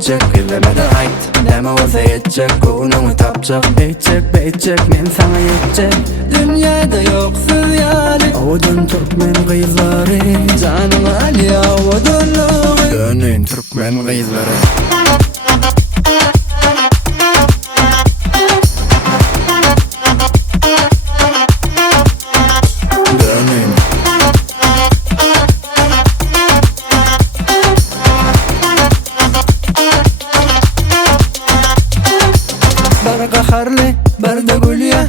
etcek Bilemeden ait neme olsa yetecek Koğunumu tapacak Eğitecek beytecek men sana yetecek Dünyada yoksun yani Avudan Türkmen kıyıları Canımı al ya avudanlığı Dönün Türkmen kıyıları Harli, barda gulya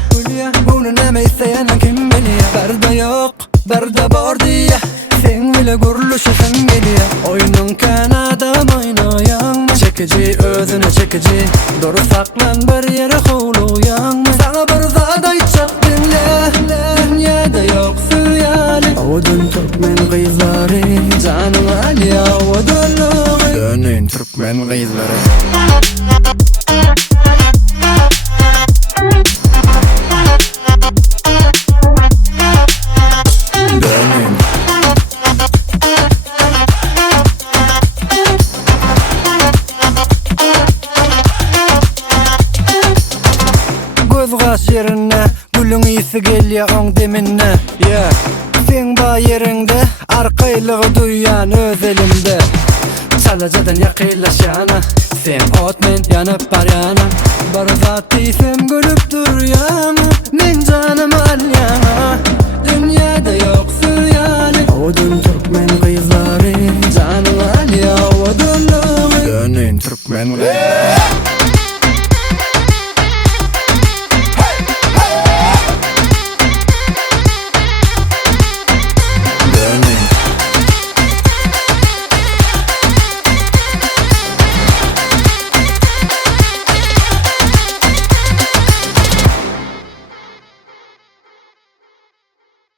Bunu neme isteyene kim biliyor Barda yok, barda bor diye Sen bile guruluşu sen geliyor Oyunun kanadım oynayan Çekici özüne çekici Doğru saklan bir yere kuluyan Sana bir zaday çok dinle Dünyada yoksun yani Avudun Türkmen kızları Canım al ya avudunluğu Dönün Türkmen kızları Yerine gülün iyisi geliyor on deminne Sen ba yerinde arkaylığı duyan öz elimde Çalacadan yakınlaşana Sen otmen yanıp bar yana Bar zati sen gülüp dur yana Men canımı al yana Dünyada yoksun yani Avudun Türkmen kızları Canımı al ya avudunluğu Dönün Türkmen kızları